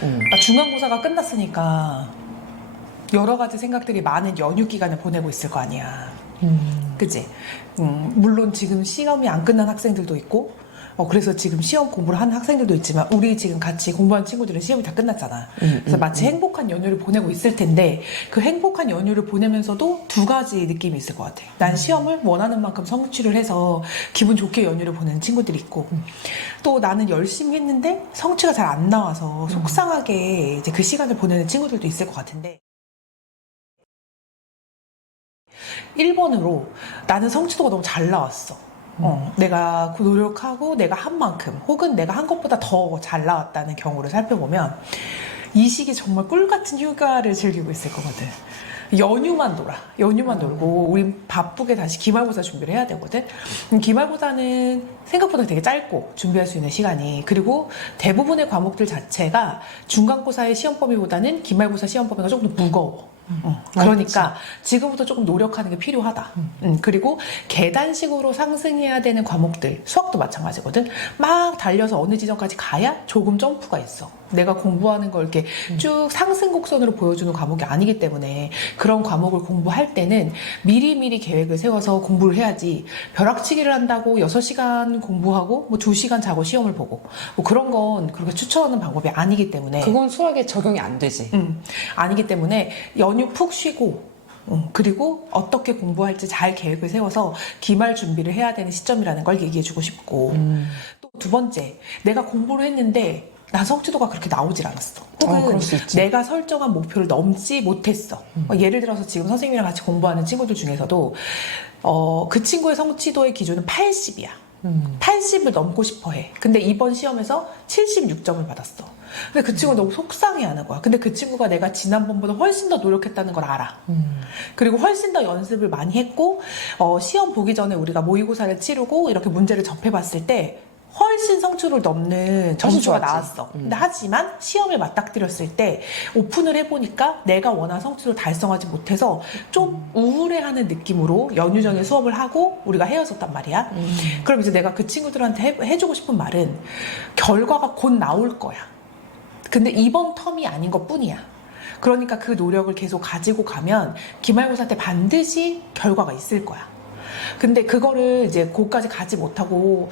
나 중간고사가 끝났으니까 여러 가지 생각들이 많은 연휴 기간을 보내고 있을 거 아니야. 그치? 물론 지금 시험이 안 끝난 학생들도 있고, 그래서 지금 시험 공부를 하는 학생들도 있지만, 우리 지금 같이 공부하는 친구들은 시험이 다 끝났잖아. 그래서 마치 행복한 연휴를 보내고 있을 텐데, 그 행복한 연휴를 보내면서도 두 가지 느낌이 있을 것 같아. 난 시험을 원하는 만큼 성취를 해서 기분 좋게 연휴를 보내는 친구들이 있고, 또 나는 열심히 했는데 성취가 잘 안 나와서 속상하게 이제 그 시간을 보내는 친구들도 있을 것 같은데, 1번으로 나는 성취도가 너무 잘 나왔어. 내가 노력하고 내가 한 만큼 혹은 내가 한 것보다 더 잘 나왔다는 경우를 살펴보면 이 시기 정말 꿀같은 휴가를 즐기고 있을 거거든. 연휴만 놀고 우리 바쁘게 다시 기말고사 준비를 해야 되거든. 기말고사는 생각보다 되게 짧고 준비할 수 있는 시간이, 그리고 대부분의 과목들 자체가 중간고사의 시험 범위보다는 기말고사 시험 범위가 조금 더 무거워. 그러니까 지금부터 조금 노력하는 게 필요하다. 그리고 계단식으로 상승해야 되는 과목들, 수학도 마찬가지거든. 막 달려서 어느 지점까지 가야 조금 점프가 있어. 내가 공부하는 걸 이렇게 쭉 상승 곡선으로 보여주는 과목이 아니기 때문에 그런 과목을 공부할 때는 미리미리 계획을 세워서 공부를 해야지, 벼락치기를 한다고 6시간 공부하고 뭐 2시간 자고 시험을 보고 뭐 그런 건 그렇게 추천하는 방법이 아니기 때문에, 그건 수학에 적용이 안 되지. 아니기 때문에 연휴 푹 쉬고, 그리고 어떻게 공부할지 잘 계획을 세워서 기말 준비를 해야 되는 시점이라는 걸 얘기해주고 싶고, 또 두 번째, 내가 공부를 했는데 나 성취도가 그렇게 나오질 않았어. 혹은 그럴 수 있지. 내가 설정한 목표를 넘지 못했어. 예를 들어서 지금 선생님이랑 같이 공부하는 친구들 중에서도 그 친구의 성취도의 기준은 80이야. 80을 넘고 싶어 해. 근데 이번 시험에서 76점을 받았어. 근데 그 친구가 너무 속상해하는 거야. 근데 그 친구가 내가 지난번보다 훨씬 더 노력했다는 걸 알아. 그리고 훨씬 더 연습을 많이 했고, 시험 보기 전에 우리가 모의고사를 치르고 이렇게 문제를 접해봤을 때 훨씬 성취를 넘는 점수가 나왔어. 근데 하지만 시험에 맞닥뜨렸을 때 오픈을 해보니까 내가 원한 성취를 달성하지 못해서 좀 우울해하는 느낌으로 연휴 전에 수업을 하고 우리가 헤어졌단 말이야. 그럼 이제 내가 그 친구들한테 해주고 싶은 말은, 결과가 곧 나올 거야. 근데 이번 텀이 아닌 것 뿐이야. 그러니까 그 노력을 계속 가지고 가면 기말고사 때 반드시 결과가 있을 거야. 근데 그거를 이제 거기까지 가지 못하고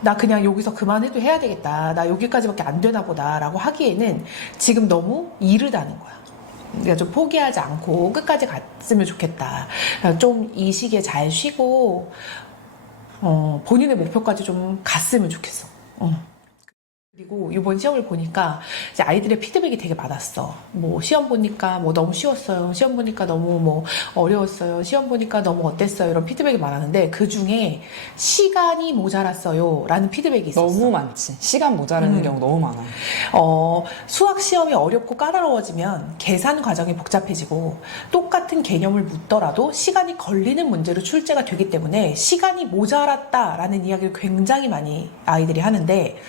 나 그냥 여기서 그만해도 해야 되겠다, 나 여기까지밖에 안 되나 보다 라고 하기에는 지금 너무 이르다는 거야. 그러니까 좀 포기하지 않고 끝까지 갔으면 좋겠다. 좀 이 시기에 잘 쉬고 본인의 목표까지 좀 갔으면 좋겠어. 그리고 이번 시험을 보니까 이제 아이들의 피드백이 되게 많았어. 뭐 시험 보니까 뭐 너무 쉬웠어요, 시험 보니까 너무 뭐 어려웠어요, 시험 보니까 너무 어땠어요, 이런 피드백이 많았는데 그 중에 시간이 모자랐어요 라는 피드백이 있었어. 너무 많지. 시간 모자라는 경우 너무 많아. 수학 시험이 어렵고 까다로워지면 계산 과정이 복잡해지고 똑같은 개념을 묻더라도 시간이 걸리는 문제로 출제가 되기 때문에 시간이 모자랐다라는 이야기를 굉장히 많이 아이들이 하는데,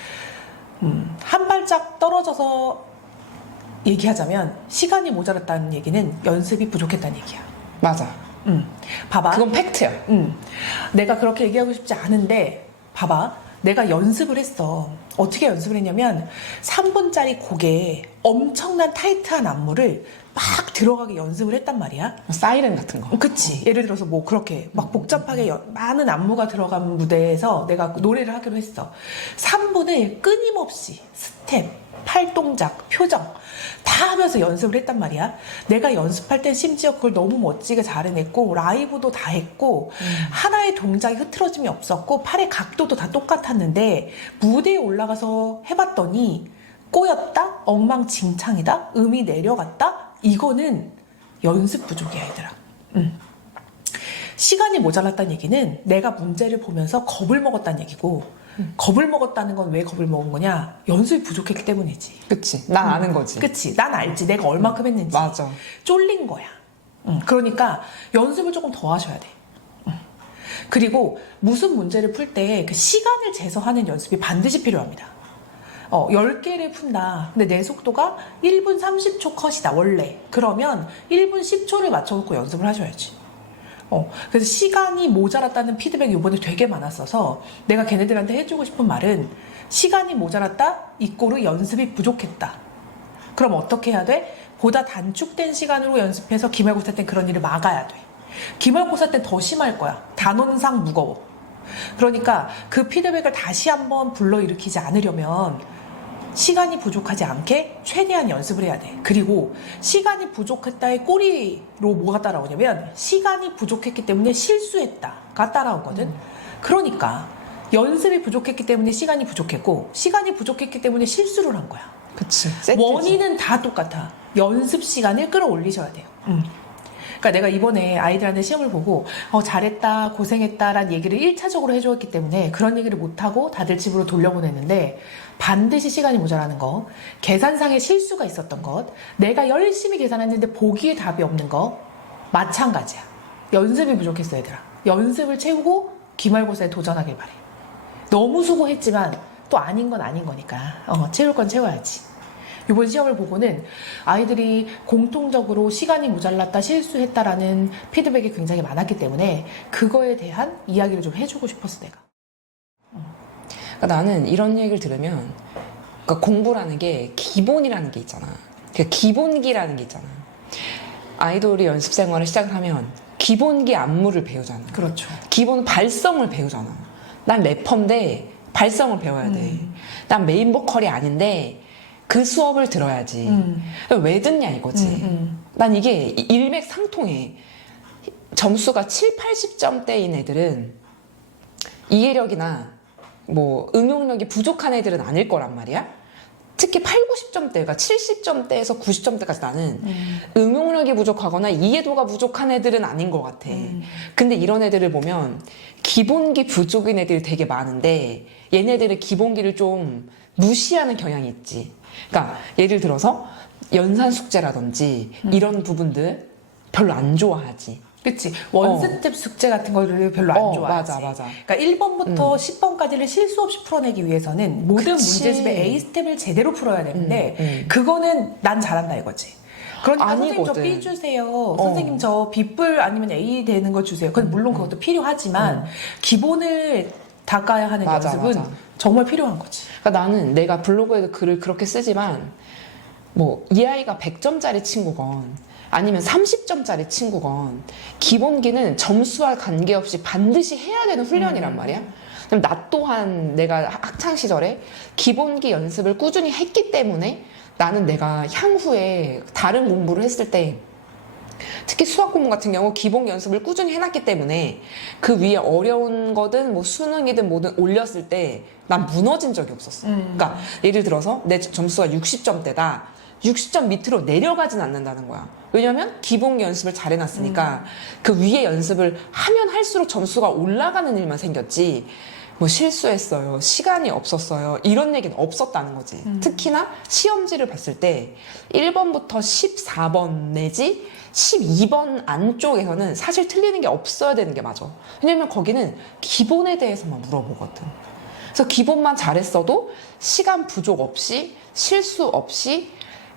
한 발짝 떨어져서 얘기하자면 시간이 모자랐다는 얘기는 연습이 부족했다는 얘기야. 맞아. 봐봐. 그건 팩트야. 내가 그렇게 얘기하고 싶지 않은데 봐봐. 내가 연습을 했어. 어떻게 연습을 했냐면 3분짜리 곡에 엄청난 타이트한 안무를 막 들어가게 연습을 했단 말이야. 사이렌 같은 거. 그치. 예를 들어서 뭐 그렇게 막 복잡하게 많은 안무가 들어간 무대에서 내가 노래를 하기로 했어. 3분을 끊임없이 스텝, 팔동작, 표정 다 하면서 연습을 했단 말이야. 내가 연습할 땐 심지어 그걸 너무 멋지게 잘 해냈고 라이브도 다 했고 하나의 동작이 흐트러짐이 없었고 팔의 각도도 다 똑같았는데 무대에 올라가서 해봤더니 꼬였다? 엉망진창이다? 음이 내려갔다? 이거는 연습 부족이야, 얘들아. 시간이 모자랐다는 얘기는 내가 문제를 보면서 겁을 먹었다는 얘기고, 겁을 먹었다는 건 왜 겁을 먹은 거냐? 연습이 부족했기 때문이지. 그치. 난 아는 거지. 그치. 난 알지. 내가 얼마큼 했는지. 맞아. 쫄린 거야. 그러니까 연습을 조금 더 하셔야 돼. 그리고 무슨 문제를 풀 때 그 시간을 재서 하는 연습이 반드시 필요합니다. 10개를 푼다. 근데 내 속도가 1분 30초 컷이다, 원래. 그러면 1분 10초를 맞춰놓고 연습을 하셔야지. 그래서 시간이 모자랐다는 피드백이 이번에 되게 많았어서 내가 걔네들한테 해주고 싶은 말은 시간이 모자랐다 이꼬르 연습이 부족했다. 그럼 어떻게 해야 돼? 보다 단축된 시간으로 연습해서 기말고사 땐 그런 일을 막아야 돼. 기말고사 땐 더 심할 거야. 단원상 무거워. 그러니까 그 피드백을 다시 한번 불러일으키지 않으려면 시간이 부족하지 않게 최대한 연습을 해야 돼. 그리고 시간이 부족했다의 꼬리로 뭐가 따라오냐면 시간이 부족했기 때문에 실수했다가 따라오거든. 그러니까 연습이 부족했기 때문에 시간이 부족했고 시간이 부족했기 때문에 실수를 한 거야. 그치. 세트지. 원인은 다 똑같아. 연습 시간을 끌어올리셔야 돼요. 그러니까 내가 이번에 아이들한테 시험을 보고 잘했다, 고생했다라는 얘기를 1차적으로 해주었기 때문에 그런 얘기를 못하고 다들 집으로 돌려보냈는데 반드시 시간이 모자라는 거, 계산상의 실수가 있었던 것, 내가 열심히 계산했는데 보기에 답이 없는 거 마찬가지야. 연습이 부족했어 얘들아. 연습을 채우고 기말고사에 도전하길 바래. 너무 수고했지만 또 아닌 건 아닌 거니까 채울 건 채워야지. 이번 시험을 보고는 아이들이 공통적으로 시간이 모자랐다, 실수했다라는 피드백이 굉장히 많았기 때문에 그거에 대한 이야기를 좀 해주고 싶었어 내가. 그러니까 나는 이런 얘기를 들으면 그러니까 공부라는 게 기본이라는 게 있잖아. 그러니까 기본기라는 게 있잖아. 아이돌이 연습 생활을 시작하면 기본기 안무를 배우잖아. 그렇죠. 기본 발성을 배우잖아. 난 래퍼인데 발성을 배워야 돼. 난 메인 보컬이 아닌데 그 수업을 들어야지. 왜 듣냐 이거지. 난 이게 일맥상통해. 점수가 7, 80점대인 애들은 이해력이나 뭐 응용력이 부족한 애들은 아닐 거란 말이야. 특히 8, 90점대가 70점대에서 90점대까지 나는 응용력이 부족하거나 이해도가 부족한 애들은 아닌 것 같아. 근데 이런 애들을 보면 기본기 부족인 애들이 되게 많은데 얘네들은 기본기를 좀 무시하는 경향이 있지. 그러니까 예를 들어서 연산 숙제라든지 이런 부분들 별로 안 좋아하지. 그치. 원스텝 숙제 같은 거를 별로 안 좋아하지. 맞아. 그러니까 1번부터 10번까지를 실수 없이 풀어내기 위해서는 모든 그치. 문제집의 A스텝을 제대로 풀어야 되는데 그거는 난 잘한다 이거지. 그러니까 선생님 저 아니거든. B 주세요. 선생님 저 B뿔 아니면 A 되는 거 주세요. 그건 물론 그것도 필요하지만 기본을 닦아야 하는 맞아, 연습은 맞아. 정말 필요한 거지. 그러니까 나는 내가 블로그에도 글을 그렇게 쓰지만 뭐 이 아이가 100점짜리 친구건 아니면 30점짜리 친구건 기본기는 점수와 관계없이 반드시 해야 되는 훈련이란 말이야. 그럼 나 또한 내가 학창 시절에 기본기 연습을 꾸준히 했기 때문에 나는 내가 향후에 다른 공부를 했을 때 특히 수학 공부 같은 경우 기본 연습을 꾸준히 해놨기 때문에 그 위에 어려운 거든 뭐 수능이든 뭐든 올렸을 때 난 무너진 적이 없었어. 그러니까 예를 들어서 내 점수가 60점대다. 60점 밑으로 내려가진 않는다는 거야. 왜냐면 기본 연습을 잘 해놨으니까 그 위에 연습을 하면 할수록 점수가 올라가는 일만 생겼지. 뭐 실수했어요. 시간이 없었어요. 이런 얘기는 없었다는 거지. 특히나 시험지를 봤을 때 1번부터 14번 내지 12번 안쪽에서는 사실 틀리는 게 없어야 되는 게 맞아. 왜냐면 거기는 기본에 대해서만 물어보거든. 그래서 기본만 잘했어도 시간 부족 없이 실수 없이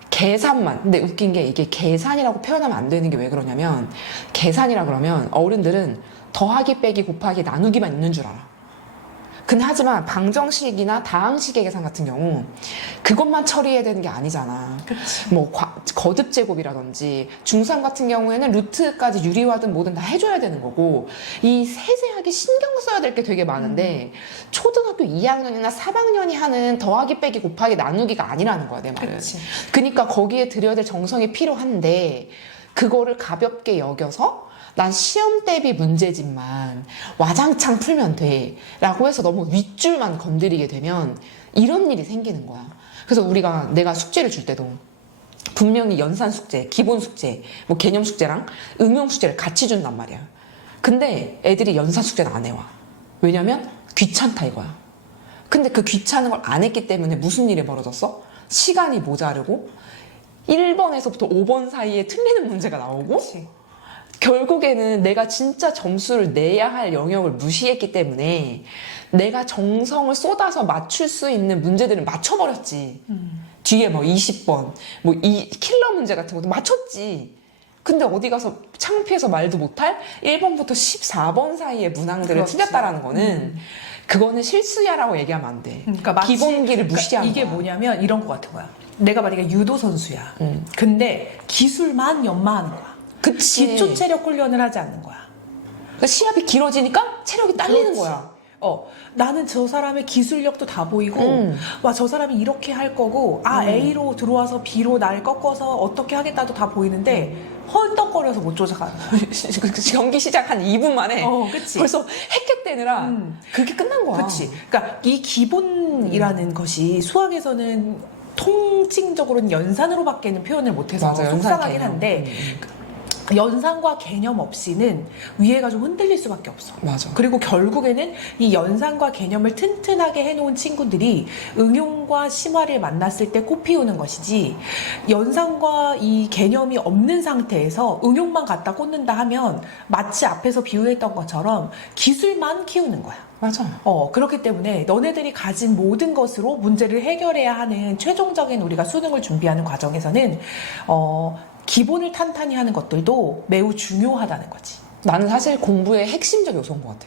계산만. 근데 웃긴 게 이게 계산이라고 표현하면 안 되는 게 왜 그러냐면 계산이라 그러면 어른들은 더하기 빼기 곱하기 나누기만 있는 줄 알아. 근데 하지만 방정식이나 다항식의 계산 같은 경우 그것만 처리해야 되는 게 아니잖아. 그치. 뭐 거듭 제곱이라든지 중3 같은 경우에는 루트까지 유리화든 뭐든 다 해줘야 되는 거고 이 세세하게 신경 써야 될 게 되게 많은데 초등학교 2학년이나 3학년이 하는 더하기 빼기 곱하기 나누기가 아니라는 거야 내 말은. 그치. 그러니까 거기에 들여야 될 정성이 필요한데 그거를 가볍게 여겨서 난 시험 대비 문제집만 와장창 풀면 돼 라고 해서 너무 윗줄만 건드리게 되면 이런 일이 생기는 거야. 그래서 내가 숙제를 줄 때도 분명히 연산 숙제, 기본 숙제, 뭐 개념 숙제랑 응용 숙제를 같이 준단 말이야. 근데 애들이 연산 숙제는 안 해와. 왜냐면 귀찮다 이거야. 근데 그 귀찮은 걸 안 했기 때문에 무슨 일이 벌어졌어? 시간이 모자르고 1번에서부터 5번 사이에 틀리는 문제가 나오고 그치. 결국에는 내가 진짜 점수를 내야 할 영역을 무시했기 때문에 내가 정성을 쏟아서 맞출 수 있는 문제들을 맞춰버렸지. 뒤에 뭐 20번, 뭐 이 킬러 문제 같은 것도 맞췄지. 근데 어디 가서 창피해서 말도 못할 1번부터 14번 사이의 문항들을 그렇지. 틀렸다라는 거는 그거는 실수야라고 얘기하면 안 돼. 그러니까 마치 기본기를 무시하는 이게 거야. 뭐냐면 이런 거 같은 거야. 내가 만약에 유도 선수야. 근데 기술만 연마하는 거야. 그치. 기초 체력 훈련을 하지 않는 거야. 그러니까 시합이 길어지니까 체력이 딸리는 그렇지. 거야. 나는 저 사람의 기술력도 다 보이고, 와, 저 사람이 이렇게 할 거고, A로 들어와서 B로 날 꺾어서 어떻게 하겠다도 다 보이는데, 헐떡거려서 못 쫓아가는 거야. 경기 시작 한 2분 만에 그치. 벌써 헥헥대느라 그게 끝난 거야. 그치. 그러니까 이 기본이라는 것이 수학에서는 통칭적으로는 연산으로밖에는 표현을 못해서 맞아, 연산 속상하긴 개념. 한데, 연산과 개념 없이는 위에가 좀 흔들릴 수밖에 없어. 맞아. 그리고 결국에는 이 연산과 개념을 튼튼하게 해놓은 친구들이 응용과 심화를 만났을 때 꽃피우는 것이지, 연산과 이 개념이 없는 상태에서 응용만 갖다 꽂는다 하면 마치 앞에서 비유했던 것처럼 기술만 키우는 거야. 맞아. 그렇기 때문에 너네들이 가진 모든 것으로 문제를 해결해야 하는 최종적인 우리가 수능을 준비하는 과정에서는 기본을 탄탄히 하는 것들도 매우 중요하다는 거지. 나는 사실 공부의 핵심적 요소인 것 같아.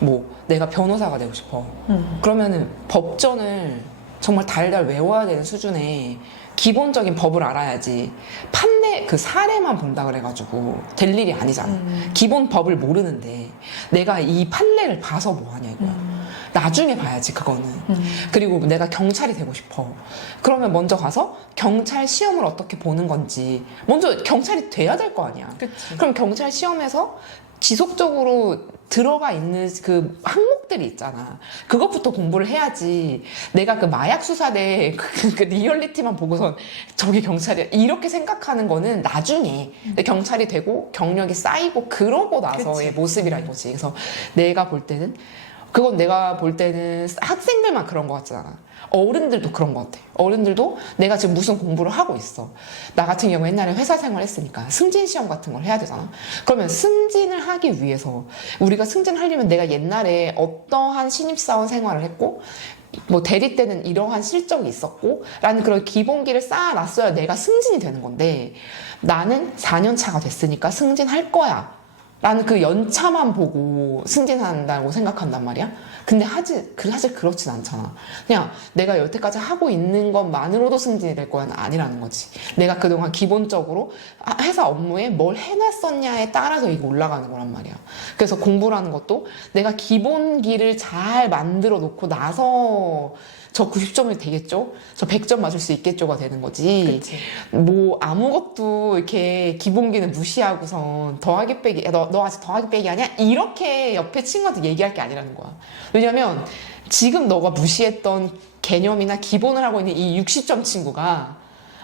뭐 내가 변호사가 되고 싶어. 그러면은 법전을 정말 달달 외워야 되는 수준의 기본적인 법을 알아야지 판례 그 사례만 본다 그래가지고 될 일이 아니잖아. 기본 법을 모르는데 내가 이 판례를 봐서 뭐 하냐 이거야. 나중에 봐야지 그거는. 그리고 내가 경찰이 되고 싶어. 그러면 먼저 가서 경찰 시험을 어떻게 보는 건지 먼저 경찰이 돼야 될 거 아니야. 그치. 그럼 경찰 시험에서 지속적으로 들어가 있는 그 항목들이 있잖아. 그것부터 공부를 해야지. 내가 그 마약 수사대 그 리얼리티만 보고선 저게 경찰이야 이렇게 생각하는 거는 나중에 경찰이 되고 경력이 쌓이고 그러고 나서의 그치. 모습이라 이거지. 그래서 내가 볼 때는 그건 내가 볼 때는 학생들만 그런 것 같잖아. 어른들도 그런 것 같아. 어른들도 내가 지금 무슨 공부를 하고 있어. 나 같은 경우 옛날에 회사 생활 했으니까 승진 시험 같은 걸 해야 되잖아. 그러면 승진을 하기 위해서 우리가 승진하려면 내가 옛날에 어떠한 신입사원 생활을 했고 뭐 대리 때는 이러한 실적이 있었고 라는 그런 기본기를 쌓아놨어야 내가 승진이 되는 건데 나는 4년 차가 됐으니까 승진할 거야. 라는 그 연차만 보고 승진한다고 생각한단 말이야. 근데 사실 그렇진 않잖아. 그냥 내가 여태까지 하고 있는 것만으로도 승진이 될 거야는 아니라는 거지. 내가 그동안 기본적으로 회사 업무에 뭘 해놨었냐에 따라서 이게 올라가는 거란 말이야. 그래서 공부라는 것도 내가 기본기를 잘 만들어 놓고 나서 저 90점이 되겠죠? 저 100점 맞을 수 있겠죠가 되는 거지. 그치. 뭐 아무것도 이렇게 기본기는 무시하고선 더하기 빼기 너 아직 더하기 빼기 아니야? 이렇게 옆에 친구한테 얘기할 게 아니라는 거야. 왜냐면 지금 너가 무시했던 개념이나 기본을 하고 있는 이 60점 친구가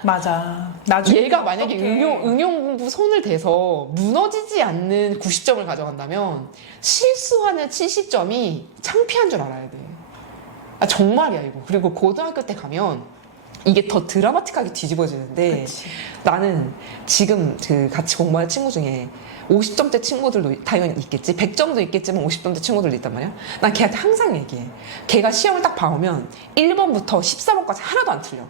맞아. 나중에 얘가 만약에 어떡해. 응용 공부 손을 대서 무너지지 않는 90점을 가져간다면 실수하는 70점이 창피한 줄 알아야 돼. 아 정말이야 이거. 그리고 고등학교 때 가면 이게 더 드라마틱하게 뒤집어지는데 그치. 나는 지금 그 같이 공부하는 친구 중에 50점대 친구들도 당연히 있겠지. 100점도 있겠지만 50점대 친구들도 있단 말이야. 난 걔한테 항상 얘기해. 걔가 시험을 딱 봐오면 1번부터 14번까지 하나도 안 틀려.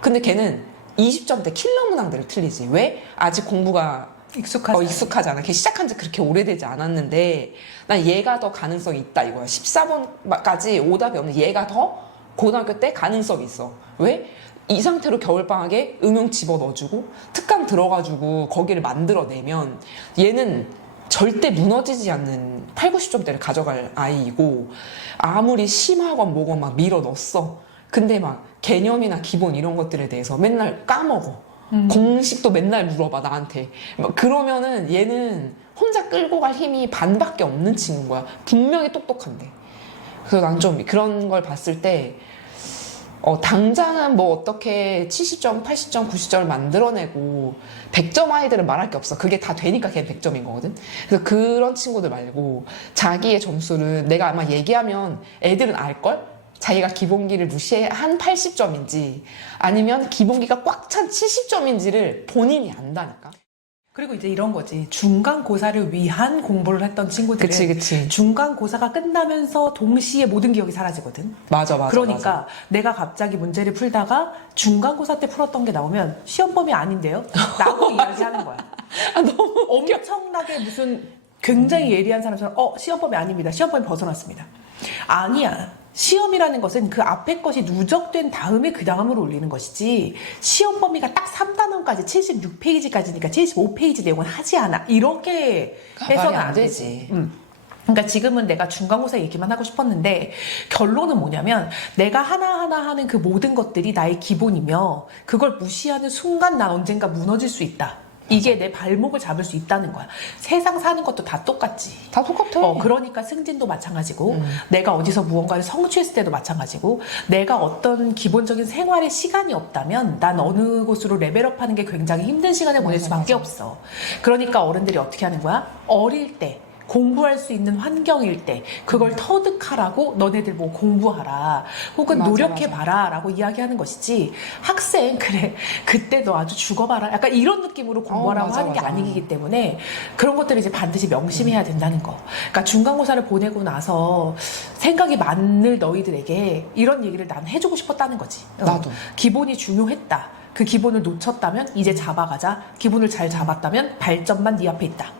근데 걔는 20점대 킬러 문항들을 틀리지. 왜? 아직 공부가 익숙하지 않아. 걔 시작한 지 그렇게 오래되지 않았는데 난 얘가 더 가능성이 있다 이거야. 14번까지 오답이 없는 얘가 더 고등학교 때 가능성이 있어. 왜? 이 상태로 겨울방학에 응용 집어넣어주고 특강 들어가지고 거기를 만들어내면 얘는 절대 무너지지 않는 8, 90점대를 가져갈 아이이고 아무리 심하건 뭐건 막 밀어넣었어. 근데 막 개념이나 기본 이런 것들에 대해서 맨날 까먹어. 공식도 맨날 물어봐 나한테. 막 그러면은 얘는 혼자 끌고 갈 힘이 반밖에 없는 친구인 거야. 분명히 똑똑한데. 그래서 난 좀 그런 걸 봤을 때 당장은 뭐 어떻게 70점, 80점, 90점을 만들어내고 100점 아이들은 말할 게 없어. 그게 다 되니까 걔는 100점인 거거든. 그래서 그런 친구들 말고 자기의 점수를 내가 아마 얘기하면 애들은 알걸? 자기가 기본기를 무시한 80점인지 아니면 기본기가 꽉 찬 70점인지를 본인이 안다니까. 그리고 이제 이런 거지. 중간고사를 위한 공부를 했던 친구들은 그치. 중간고사가 끝나면서 동시에 모든 기억이 사라지거든. 맞아. 그러니까 내가 갑자기 문제를 풀다가 중간고사 때 풀었던 게 나오면 시험범위 아닌데요? 라고 이야기하는 거야. 너무 엄청나게 무슨 굉장히 예리한 사람처럼 시험범위 아닙니다. 시험범위 벗어났습니다. 아니야. 시험이라는 것은 그 앞에 것이 누적된 다음에 그 다음으로 올리는 것이지 시험 범위가 딱 3단원까지 76페이지까지니까 75페이지 내용은 하지 않아. 이렇게 해서는 안 되지. 그러니까 지금은 내가 중간고사 얘기만 하고 싶었는데 결론은 뭐냐면 내가 하나하나 하는 그 모든 것들이 나의 기본이며 그걸 무시하는 순간 나 언젠가 무너질 수 있다. 이게 내 발목을 잡을 수 있다는 거야. 세상 사는 것도 다 똑같지. 다 똑같아. 그러니까 승진도 마찬가지고 내가 어디서 무언가를 성취했을 때도 마찬가지고 내가 어떤 기본적인 생활에 시간이 없다면 난 어느 곳으로 레벨업하는 게 굉장히 힘든 시간을 보낼 수밖에 없어. 그러니까 어른들이 어떻게 하는 거야? 어릴 때 공부할 수 있는 환경일 때 그걸 터득하라고 너네들 뭐 공부하라 혹은 맞아, 노력해봐라 라고 이야기하는 것이지 학생 그래 그때 너 아주 죽어봐라 약간 이런 느낌으로 공부하라고 맞아, 하는 게 맞아. 아니기 때문에 그런 것들을 이제 반드시 명심해야 된다는 거. 그러니까 중간고사를 보내고 나서 생각이 많을 너희들에게 이런 얘기를 난 해주고 싶었다는 거지. 나도. 기본이 중요했다. 그 기본을 놓쳤다면 이제 잡아가자. 기본을 잘 잡았다면 발전만 네 앞에 있다.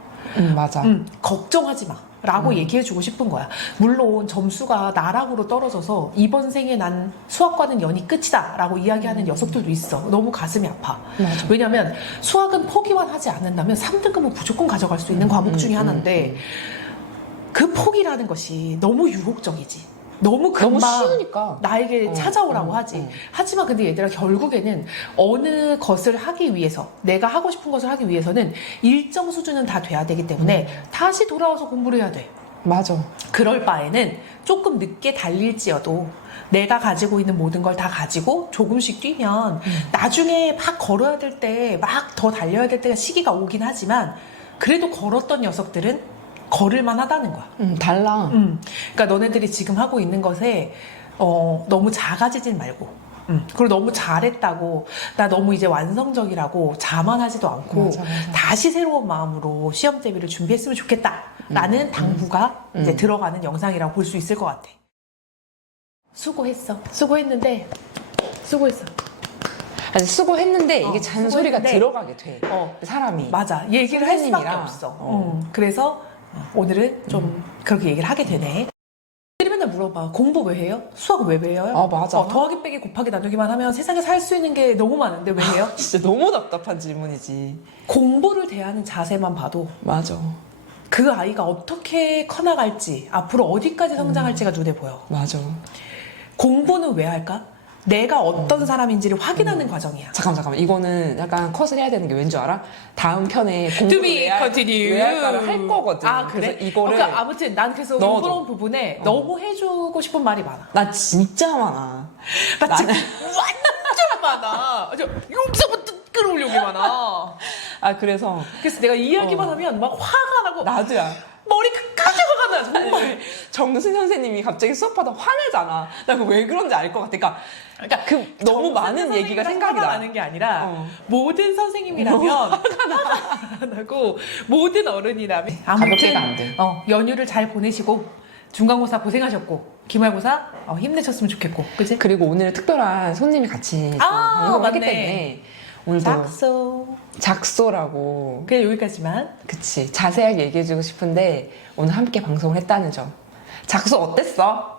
맞아. 걱정하지 마. 라고 얘기해주고 싶은 거야. 물론 점수가 나락으로 떨어져서 이번 생에 난 수학과는 연이 끝이다 라고 이야기하는 녀석들도 있어. 너무 가슴이 아파. 맞아. 왜냐면 수학은 포기만 하지 않는다면 3등급은 무조건 가져갈 수 있는 과목 중에 하나인데 그 포기라는 것이 너무 유혹적이지. 너무 금방 너무 쉬우니까. 나에게 찾아오라고 하지. 하지만 근데 얘들아 결국에는 어느 것을 하기 위해서 내가 하고 싶은 것을 하기 위해서는 일정 수준은 다 돼야 되기 때문에 다시 돌아와서 공부를 해야 돼. 맞아. 그럴 바에는 조금 늦게 달릴지어도 내가 가지고 있는 모든 걸 다 가지고 조금씩 뛰면 나중에 막 걸어야 될 때 막 더 달려야 될 때가 시기가 오긴 하지만 그래도 걸었던 녀석들은 걸을만 하다는 거야. 달라. 그러니까 너네들이 지금 하고 있는 것에 너무 작아지진 말고 그리고 너무 잘했다고 나 너무 이제 완성적이라고 자만하지도 않고 맞아, 맞아. 다시 새로운 마음으로 시험 대비를 준비했으면 좋겠다라는 당부가 이제 들어가는 영상이라고 볼 수 있을 것 같아. 수고했어. 수고했는데 수고했어. 아니, 수고했는데 이게 잔소리가 수고했는데, 들어가게 돼. 사람이. 맞아. 얘기를 할 수밖에 선생님이랑. 없어. 그래서 오늘은 좀 그렇게 얘기를 하게 되네. 애들이 맨날 물어봐. 공부 왜 해요? 수학 왜 해요? 아, 맞아. 더하기 빼기 곱하기 나누기만 하면 세상에 살 수 있는 게 너무 많은데 왜 해요? 진짜 너무 답답한 질문이지. 공부를 대하는 자세만 봐도 맞아. 그 아이가 어떻게 커나갈지 앞으로 어디까지 성장할지가 눈에 보여. 맞아. 공부는 왜 할까? 내가 어떤 사람인지를 확인하는 과정이야. 잠깐만. 이거는 약간 컷을 해야 되는 게 왠 줄 알아? 다음 편에 공부를 왜 할까를 할 거거든. 아 그래? 그래서 이거를 그러니까 아무튼 난 그래서 넣어줘. 이런 부분에 너무 해주고 싶은 말이 많아. 나 진짜 많아. 나 지금 완전 많아. 여기서부터 끌어올려고 많아. 그래서 그래서 내가 이야기만 하면 막 화가 나고 나도야. 머리 끝까지 화가 나 정말. 정순 선생님이 갑자기 수업하다 화내잖아. 나 그거 왜 그런지 알 것 같아. 그러니까 그 너무 많은 얘기가 생각이 화가 나. 나는 게 아니라 모든 너무 선생님이라면 화가 나고 모든 어른이라면 가볍게가 안 돼. 연휴를 잘 보내시고 중간고사 고생하셨고 기말고사 힘내셨으면 좋겠고 그치? 그리고 오늘 특별한 손님이 같이 방송을 하기 맞네. 때문에 오늘도 작소라고 그냥 여기까지만. 그치 자세하게 얘기해주고 싶은데 오늘 함께 방송을 했다는 점. 작소 어땠어?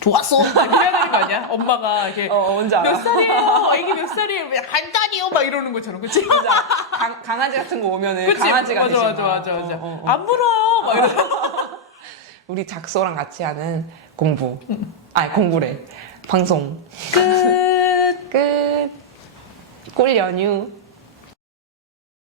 좋았어. 이래야 되는 거 아니야? 엄마가 이렇게 뭔지 알아? 몇 살이에요? 애기 몇 살이에요? 한 달이요? 막 이러는 것처럼 그치? 강아지 같은 거 오면은 그치? 강아지가 되지. 맞아. 안 물어요. 막 이러고. 우리 작소랑 같이 하는 공부. 공부래. 방송. 끝. 끝. 꿀 연휴.